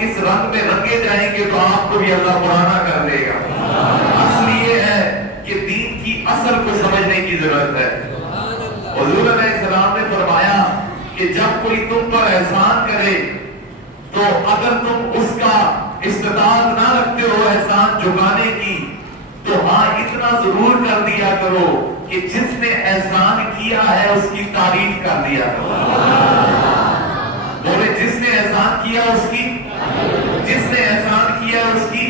اس رنگ میں رنگے جائیں گے تو آپ کو بھی اللہ پرانا کر دے گا. اصل یہ ہے کہ دین کی اصل کو سمجھنے کی ضرورت ہے. حضور علیہ السلام نے فرمایا کہ جب کوئی تم پر احسان کرے تو اگر تم اس کا استطاعت نہ رکھتے ہو احسان چکانے کی تو ہاں اتنا ضرور کر دیا کرو کہ جس نے احسان کیا ہے اس کی تعریف کر دیا کرو. بولے جس نے احسان کیا اس کی، جس نے احسان کیا اس کی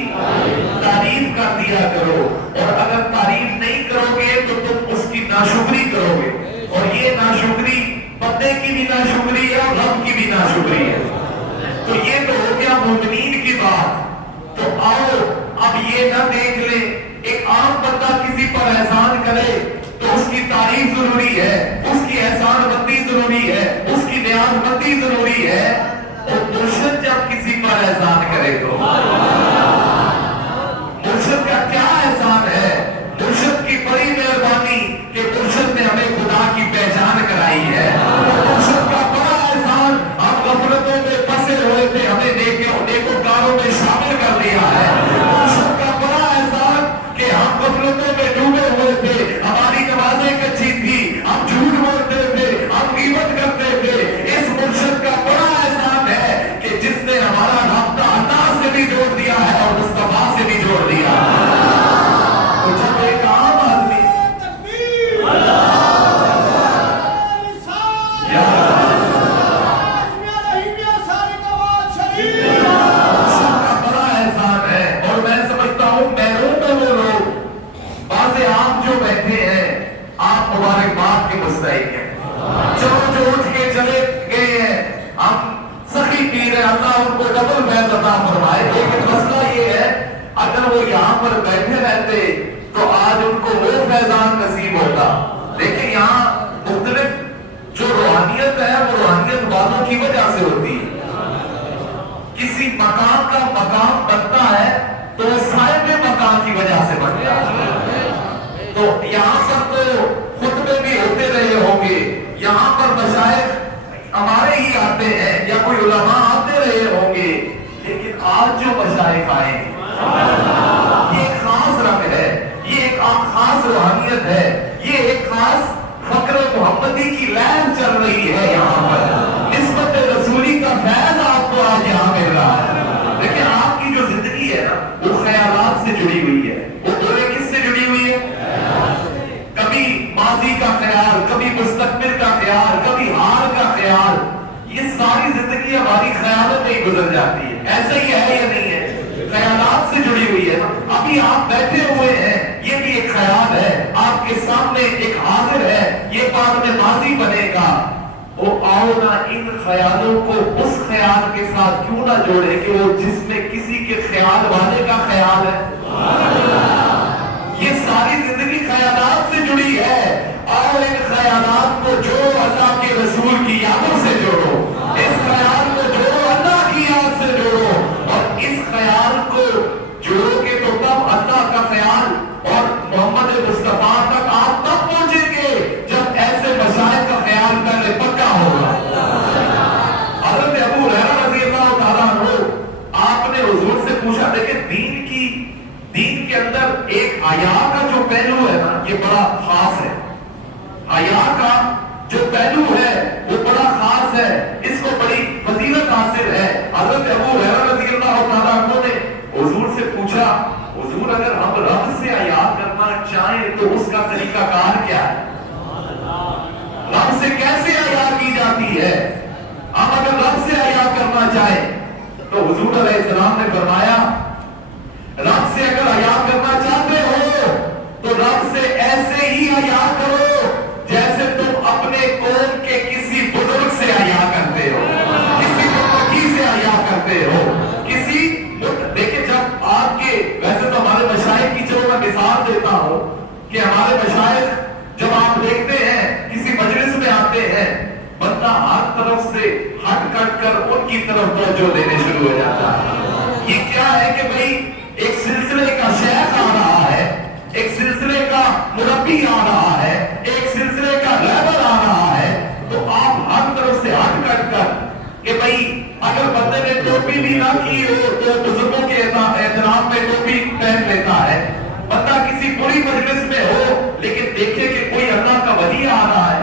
تعریف کر دیا کرو. اور اگر تعریف نہیں کرو گے تو تم اس کی ناشکری کرو گے، اور یہ ناشکری بندے کی بھی ناشکری ہے اور رب کی بھی ناشکری ہے. تو یہ تو ہو گیا مومنین کی بات. تو آؤ اب یہ نہ دیکھ لیں ایک عام بندہ کسی پر احسان کرے تو اس کی تعریف ضروری ہے، اس کی احسان بندی ضروری ہے، اس کی نیاز بندی ضروری ہے. اور مرشد جب کسی پر احسان کرے تو مرشد کا کیا احسان ہے؟ مرشد کی بڑی مہربانی کہ مرشد نے ہمیں خدا کی پہچان کرائی ہے. مرشد کا بڑا احسان ہم غفلتوں میں پھنسے ہوئے تھے ہمیں نیکوکاروں میں شامل کر دیا ہے. مرشد کا بڑا احسان کہ ہم غفلتوں میں ڈوبے ہوئے تھے، ہماری نمازیں کچی تھی، ہم جھوٹ بولتے تھے، ہم غیبت کرتے تھے. اس مرشد کا بڑا احسان ہے کہ جس نے ہمارا رابطہ اللہ سے بھی جوڑ دیا ہے اور مصطفیٰ سے بھی جوڑ دیا ہے. تو جب ایک عام آدمی مبارکباد کے مستحق ہیں. جو اٹھ کے چلے گئے ہیں ہم سخی پیر ہیں، اللہ ان کو ڈبل فیض عطا فرمائے. لیکن مسئلہ یہ ہے اگر وہ یہاں پر بیٹھے رہتے تو آج ان کو وہ فیضان نصیب ہوتا. لیکن یہاں مختلف جو روحانیت ہے وہ روحانیت والوں کی وجہ سے ہوتی ہے. کسی مقام کا مقام بنتا ہے تو وہ صاحب مقام کی وجہ سے بنتا ہے. تو یہاں پر تو خطبے بھی ہوتے رہے ہوں گے، یہاں پر مشائخ ہمارے ہی آتے ہیں یا کوئی علماء آتے رہے ہوں گے، لیکن آج جو مشائخ آئے ہیں یہ ایک خاص رنگ ہے، یہ ایک خاص روحانیت ہے، یہ ایک خاص فقر محمدی کی لہر چل رہی ہے. یہاں پر نسبت رسولی کا فیض آپ کو آج یہاں مل رہا ہے. لیکن آپ کی جو زندگی ہے نا وہ خیالات سے جڑی ہوئی ہے. وہ بولے کس سے جڑی ہوئی ہے؟ کبھی ماضی کا خیال، کبھی مستقبل کا خیال، کبھی حال کا خیال. یہ ساری زندگی ہماری خیالات میں ہی گزر جاتی ہے. ایسا ہی ہے یا نہیں ہے؟ خیالات سے جڑی ہوئی ہے. ابھی آپ بیٹھے ہوئے ہیں یہ بھی ایک خیال ہے، آپ کے سامنے ایک حاضر ہے، یہ بعد میں ماضی بنے گا. وہ آؤ نہ ان خیالوں کو اس خیال کے ساتھ کیوں نہ جوڑے کہ وہ جس میں کسی کے خیال والے کا خیال ہے. یہ ساری زندگی خیالات سے جڑی ہے. اور ان خیالات کو جوڑو اللہ کے رسول کی یادوں سے جوڑو، اس خیال کو جوڑو اللہ کی یاد سے جوڑو. اور اس خیال کو جوڑو گے تو تب اللہ کا خیال اور محمد مصطفیٰ تک آپ تب پہنچیں گے جب ایسے مشائخ کا خیال پہلے پکا ہوگا. حضرت ابو ہریرہ رضی اللہ تعالیٰ عنہ آپ نے حضور سے پوچھا، دیکھیں دین کے اندر ایک حیا کا جو پہلو ہے نا یہ بڑا خاص ہے. حیا کا جو پہلو ہے وہ بڑا خاص ہے، اس کو بڑی فضیلت حاصل ہے. حضرت ابو ہریرہ رضی اللہ تعالیٰ عنہ نے حضور سے پوچھا، حضور اگر ہم رب سے حیا کرنا چاہیں تو اس کا طریقہ کار کیا ہے؟ رب سے کیسے حیا کی جاتی ہے؟ ہم اگر رب سے حیا کرنا چاہیں تو حضور علیہ السلام نے فرمایا رب سے اگر حیا کرنا چاہتے ہو تو رب سے ایسے ہی حیا کرو جیسے تم اپنے قوم کے کسی بزرگ سے حیا کرتے ہو، کسی متقی سے حیا کرتے ہو. دیکھیں جب آپ کے ویسے تو ہمارے مشائخ کی چلو میں مثال دیتا ہوں کہ ہمارے مشائخ جب آپ دیکھتے ہیں کسی مجلس میں آتے ہیں بندہ ہر طرف سے ہٹ کٹ کر ان کی طرف توجہ دینے شروع ہو جاتا ہے. یہ کیا ہے کہ بھئی ایک سلسلے کا شیخ آ رہا ہے، ایک سلسلے کا مربی آ رہا ہے، ایک سلسلے کا رہبر آ رہا ہے. تو آپ ہر طرف سے ہٹ کٹ کر کہ بھئی اگر بندے نے ٹوپی ٹوپی بھی نہ کی ہو تو بزرگوں کے احترام میں ٹوپی پہن لیتا ہے. بندہ کسی بری مجلس میں ہو لیکن دیکھے کہ کوئی اللہ کا ولی آ رہا ہے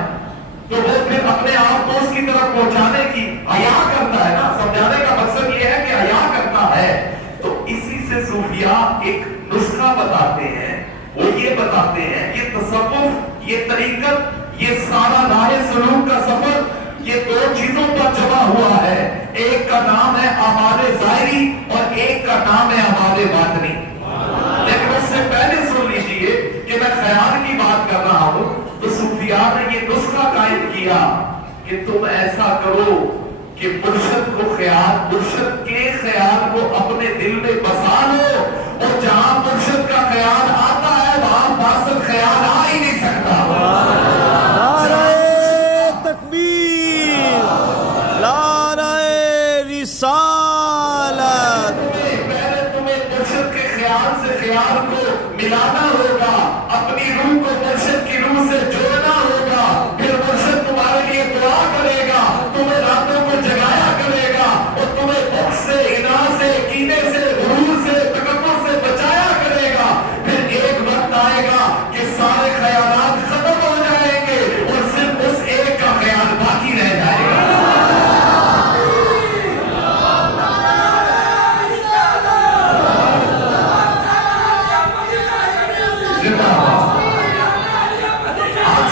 تو وہ پھر اپنے آپ کو اس کی طرف پہنچانے کی حیا کرتا ہے نا. سمجھانے کا مقصد یہ ہے کہ حیا کرتا ہے. تو اسی سے صوفیاء ایک نسخہ بتاتے ہیں. وہ یہ بتاتے ہیں یہ تصوف، یہ طریقت، یہ سارا راہ سلوک کا سفر یہ دو چیزوں پر جمع ہوا ہے. ایک کا نام ہے اعمال ظاہری اور ایک کا نام ہے اعمال باطنی. لیکن اس سے پہلے سن لیجئے کہ میں خیال کی بات کر رہا ہوں تو صوفیاء نے یہ نسخہ قائم کیا کہ تم ایسا کرو کہ مرشد کو خیال، مرشد کے خیال کو اپنے دل میں بسا لو، اور جہاں مرشد کا خیال آتا ہے وہاں فاسد خیال آ ہی نہیں سکتا. نعرہ تکبیر، نعرہ رسالت. پہلے تمہیں مرشد کے خیال سے خیال کو ملانا ہوگا، اپنی روح کو مرشد کی روح سے جوڑنا ہوگا. پھر مرشد تمہارے لیے دعا کرے گا، تمہیں راتوں کو جگایا کرے گا اور تمہیں بخس سے، اناد سے، کینے سے، غرور سے، تکبر سے بچایا کرے گا. پھر ایک وقت آئے گا کہ سارے خیالات ختم ہو جائیں گے اور صرف اس ایک کا خیال باقی رہ جائے گا.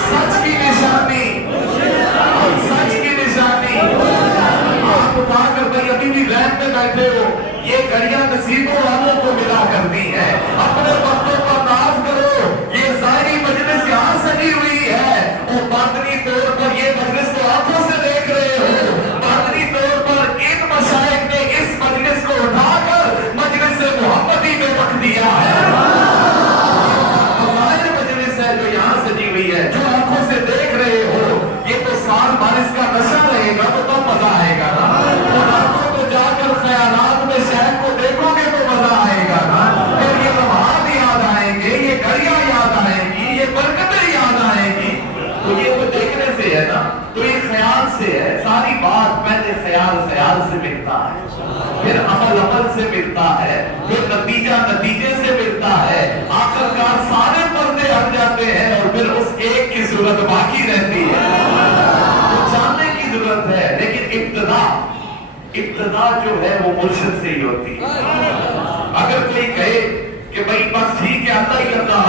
سچ کی نشانی، سچ کی نشانی. آپ اٹھا کر بھائی ابھی بھی رین میں بیٹھے ہو، یہ گھڑیاں نصیبوں والوں کو ملا کرتی ہیں. اپنے وقتوں پر ناز کرو. یہ ظاہری مجلس یہاں سجی ہوئی ہے اور باطنی طور پر یہ مجلس تو آنکھوں سے دیکھ رہے ہو. باطنی طور پر ان مشائخ نے اس مجلس کو اٹھا کر مجلس محمدی میں رکھ دیا ہے. جو یہاں سجی ہوئی ہے، جو آنکھوں سے دیکھ رہے ہو، یہ تو سال بارش کا نشہ رہے گا تو تب مزہ آئے گا نا. اور راتوں کو جا کر خیالات میں شہر کو دیکھو گے تو مزہ آئے گا نا. پھر یہ لمحات یاد آئیں گے، یہ گھڑیاں یاد آئیں گی، یہ برکتیں یاد آئیں گی. تو یہ تو دیکھنے سے ہے نا، تو یہ خیال سے ہے. ساری بات پہلے خیال سے ملتا ہے، پھر عمل سے ملتا ہے، پھر نتیجہ نتیجے سے ملتا ہے. آخرکار سارے پردے ہٹ جاتے ہیں اور پھر اس ایک کی صورت باقی رہتی ہے. تو جاننے کی ضرورت ہے، لیکن ابتدا جو ہے وہ مرشد سے ہی ہوتی ہے. اگر کوئی کہے کہ بھائی بس ٹھیک ہے اللہ ہی اللہ،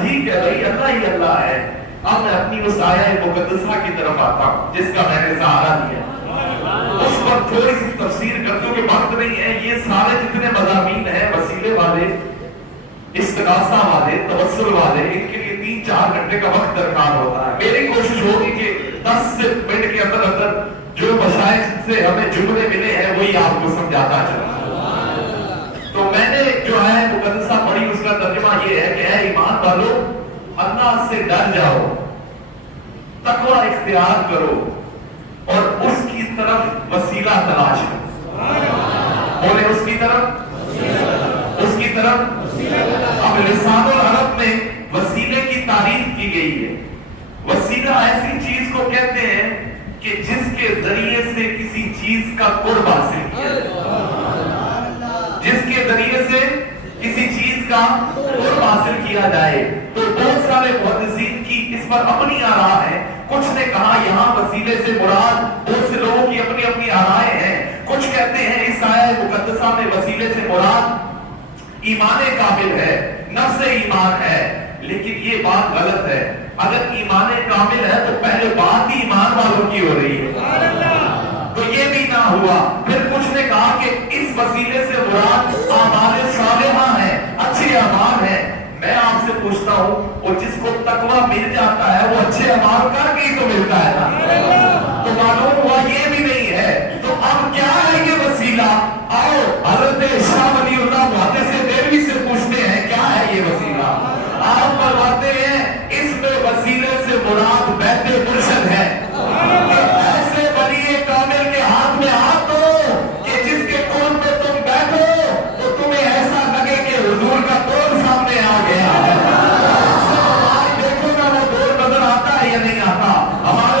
ٹھیک ہے بھائی اللہ ہی اللہ ہے. اب میں اپنی اس آیہ مقدسہ کی طرف آتا ہوں جس کا میں نے سہارا لیا. اس پر تھوڑی سی تفسیر کرتا ہوں کہ وقت نہیں ہے. یہ سارے جتنے مضامین ہیں، وسیلے والے، استغاثہ والے، توسل والے، ان کے لیے 3-4 گھنٹے کا وقت درکار ہوتا ہے. میری کوشش ہوگی کہ 10 منٹ کے اندر اندر جو مشائخ سے ہمیں جملے ملے ہیں وہی آپ کو سمجھاتا چلا. تو میں نے جو ہے مقدسہ پڑھی، اس کا ترجمہ یہ ہے کہ اے ایمان والو، اللہ سے ڈر جاؤ، تقوی اختیار کرو اور اس کی طرف وسیلہ تلاش کرو. بولے اس کی طرف. اب لسان العرب میں وسیلے کی تعریف کی گئی ہے. وسیلہ ایسی چیز کو کہتے ہیں کہ جس کے ذریعے سے کسی چیز کا قرب حاصل کیا جائے، جس کے ذریعے سے کسی چیز کا قرب حاصل کیا جائے. تو بہت سارے محدثین کی اس پر اپنی آراء ہے. کچھ نے کہا یہاں وسیلے سے مراد، بہت سے لوگوں کی اپنی اپنی آرائیں ہیں. کچھ کہتے ہیں اس آیہ مقدسہ میں وسیلے سے مراد ایمان کامل ہے، نفس ایمان ہے. لیکن یہ بات غلط ہے. اگر ایمان کامل ہے تو پہلے بات ہی ایمان والوں کی ہو رہی ہے. تو یہ بھی نہ ہوا. پھر کچھ نے کہا کہ اس وسیلے سے مراد اعمال صالحہ ہیں، اچھے اعمال ہیں. میں آپ سے پوچھتا ہوں، اور جس کو تقوی مل جاتا ہے وہ اچھے اعمال کر کے ہی تو ملتا ہے نا. تو معلوم ہوا یہ بھی نہیں ہے. تو اب کیا ہے یہ وسیلہ؟ آؤ حضرت شاہ ولی اللہ محدث دہلوی سے پوچھتے ہیں کیا ہے یہ وسیلہ. آپ فرماتے ہیں اس میں وسیلے سے مراد بیت مرشد ہے. ایسے ولی کامل کے ہاتھ میں ہاتھ دو کہ جس کے قرب میں تم بیٹھو تو تمہیں ایسا لگے کہ حضور کا دور سامنے آ گیا ہے. دیکھو نا وہ دور نظر آتا ہے یا نہیں آتا. ہمارے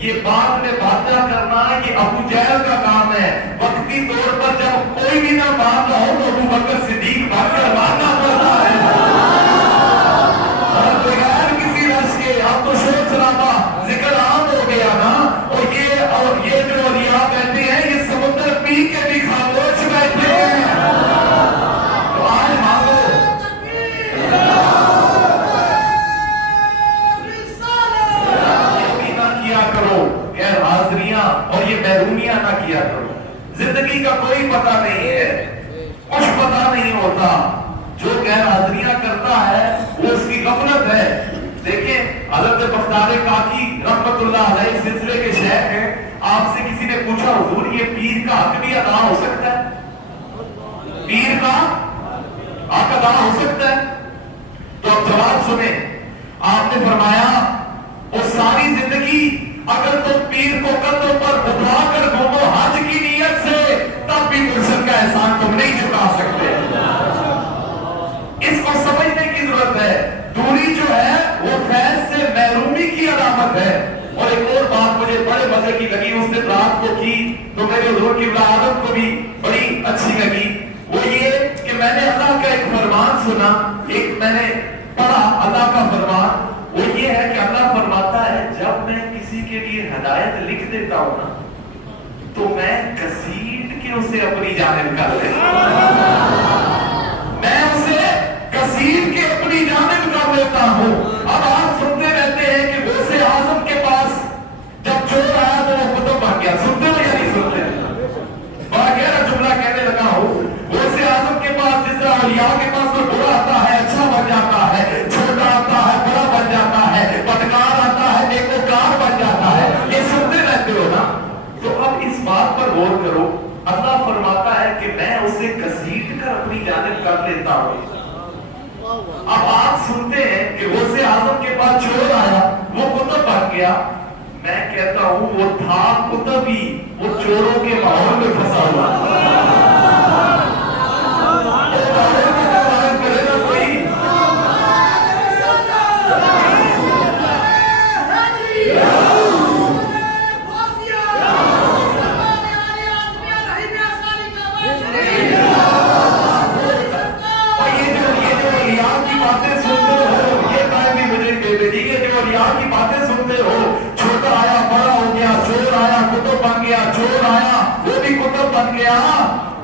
یہ بعد میں باتیں کرنا یہ ابو جہل کا کام ہے. وقتی طور پر جب کوئی بھی نہ مان رہا ہو تو ابو بکر صدیق بن کر ماننا پڑتا ہے اور بغیر کسی رس کے. اب تو شور شرابہ ذکر عام ہو گیا نا. اور یہ جو اولیاء کہتے ہیں یہ سمندر پی کے بھی خاموش بیٹھے ہیں. تو آج مانگو غیر حاضریاں اور یہ محرومیاں نہ کیا کرو. زندگی کا کوئی پتہ نہیں ہے, کچھ پتہ نہیں ہوتا. جو غیر حاضریاں کرتا ہے وہ اس کی غفلت ہے. دیکھیں حضرت بختار کاکی رحمت اللہ علیہ سلسلے کے شیخ ہیں. آپ سے کسی نے پوچھا حضور یہ پیر کا حق بھی ادا ہو سکتا ہے؟ پیر کا حق ادا ہو سکتا ہے؟ تو اب جواب سنیں. آپ نے فرمایا وہ ساری زندگی اگر تم پیر کو کندھوں پر اٹھا کر گھومو حج کی نیت سے تب بھی مرشد کا احسان تم نہیں چکا سکتے. اس کو سمجھنے کی ضرورت ہے. دوری جو ہے وہ فیض سے محرومی کی علامت ہے. اور ایک اور بات مجھے بڑے مزے کی لگی اس دن رات کو کی تو میرے حضور کی ولادت کو بھی بڑی اچھی لگی. وہ یہ کہ میں نے اللہ کا ایک فرمان سنا, ایک میں نے پڑھا اللہ کا فرمان. وہ یہ ہے کہ اللہ فرماتا ہے جب میں کسی کے لیے ہدایت لکھ دیتا ہوں نا تو میں گھسیٹ کے اسے اپنی جانب کر لیتا ہوں. میں اسے گھسیٹ کے اپنی جانب کر لیتا ہوں. اب آپ سنتے رہتے ہیں کہ غوث اعظم کے پاس جب چور آیا تو وہ کتب بن گیا. سنتے ہو یا نہیں سنتے؟ بڑا گہرا جملہ کہنے لگا ہوں. غوث اعظم کے پاس جس طرح اولیاء کے پاس تو برا آتا ہے اچھا بن جاتا ہے, چھوٹا آتا ہے بڑا بن جاتا ہے, بدکار آتا ہے نیکوکار بن جاتا ہے. یہ سنتے رہتے ہو نا. تو اب اس بات پر غور کرو. اللہ فرماتا ہے کہ میں اسے گھسیٹ کر اپنی جانب کر لیتا ہوں. اب آپ سنتے ہیں کہ غوث اعظم کے پاس چور آیا وہ کتب بن گیا. میں کہتا ہوں وہ تھا کتب ہی, وہ چوروں کے ماحول میں پھنسا ہوا.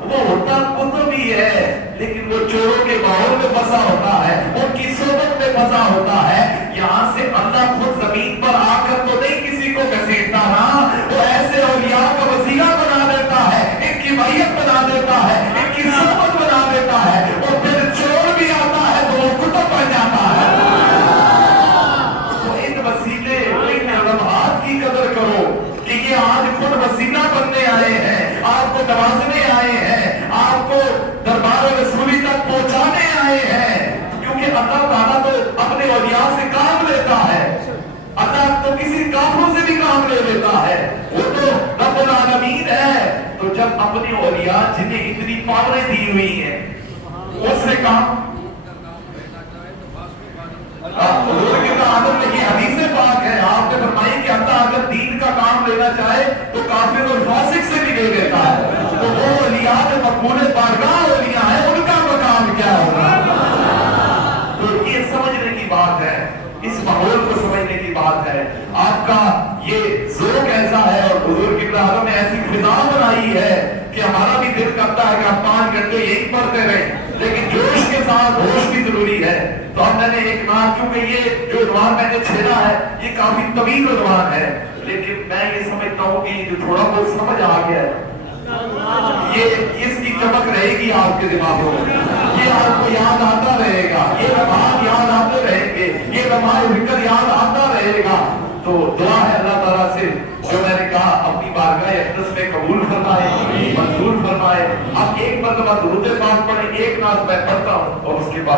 وہ ہوتا کتب ہی ہے لیکن وہ چوروں کے ماحول میں پھنسا ہوتا ہے, ان کی صحبت میں پھنسا ہوتا ہے. یہاں سے اللہ خود زمین پر آ کر تو نہیں کسی کو گھسیٹتا نا, وہ ایسے اولیاء کا وسیلہ بنا دیتا ہے, ان کی معیت بنا دیتا ہے, ان کی صحبت بنا دیتا ہے. اور پھر چور بھی آتا ہے تو وہ کتب بن جاتا ہے. تو ان وسیلے ان لمحات کی قدر کرو کہ یہ آج خود وسیلہ بننے آئے ہیں, آپ کو نوازنے آئے ہیں, آپ کو دربار رسولی تک پہنچانے آئے ہیں. کیونکہ اللہ تعالیٰ تو اپنے اولیاء سے کام لیتا ہے. اللہ تو کسی کافروں سے بھی کام لے لیتا ہے. وہ تو رب العالمین ہے. تو جب اپنے اولیاء جنہیں اتنی پاوریں دی ہوئی ہیں اس سے کام حضور کی عادت میں یہ حدیث پاک ہے. آپ نے فرمائی کہ اللہ اگر دین کا کام لینا چاہے تو کافر اور فاسق سے بھی لے لیتا ہے. تو وہ اولیاء جو مقبول بارگاہ اولیاء ہیں ان کا مقام کیا ہوگا؟ تو یہ سمجھنے کی بات ہے, اس ماحول کو سمجھنے کی بات ہے. آپ کا یہ ذوق ایسا ہے اور حضور کی عادت میں ایسی فضا بنائی ہے کہ ہمارا بھی دل کرتا ہے کہ آپ 5 گھنٹے یہی پڑھتے رہیں, لیکن جوش کے ساتھ ہوش بھی ضروری ہے. تو اب میں نے ایک نام, کیونکہ یہ جو عنوان میں نے چھیڑا ہے یہ کافی طویل عنوان ہے, لیکن میں یہ سمجھتا ہوں کہ جو تھوڑا بہت سمجھ آ گیا ہے یہ اس کی چمک رہے گی آپ کے دماغوں میں, یہ آپ کو یاد آتا رہے گا, یہ لمحات یاد آتے رہیں گے, یہ لمحات ذکر یاد آتا رہے گا. تو دعا ہے اللہ تعالیٰ سے جو میں نے کہا اپنی بارگاہ اقدس میں قبول فرمائے, منظور فرمائے. اب ایک مرتبہ درود پاک پڑھیں, ایک نعت میں پڑھتا ہوں اور اس کے بعد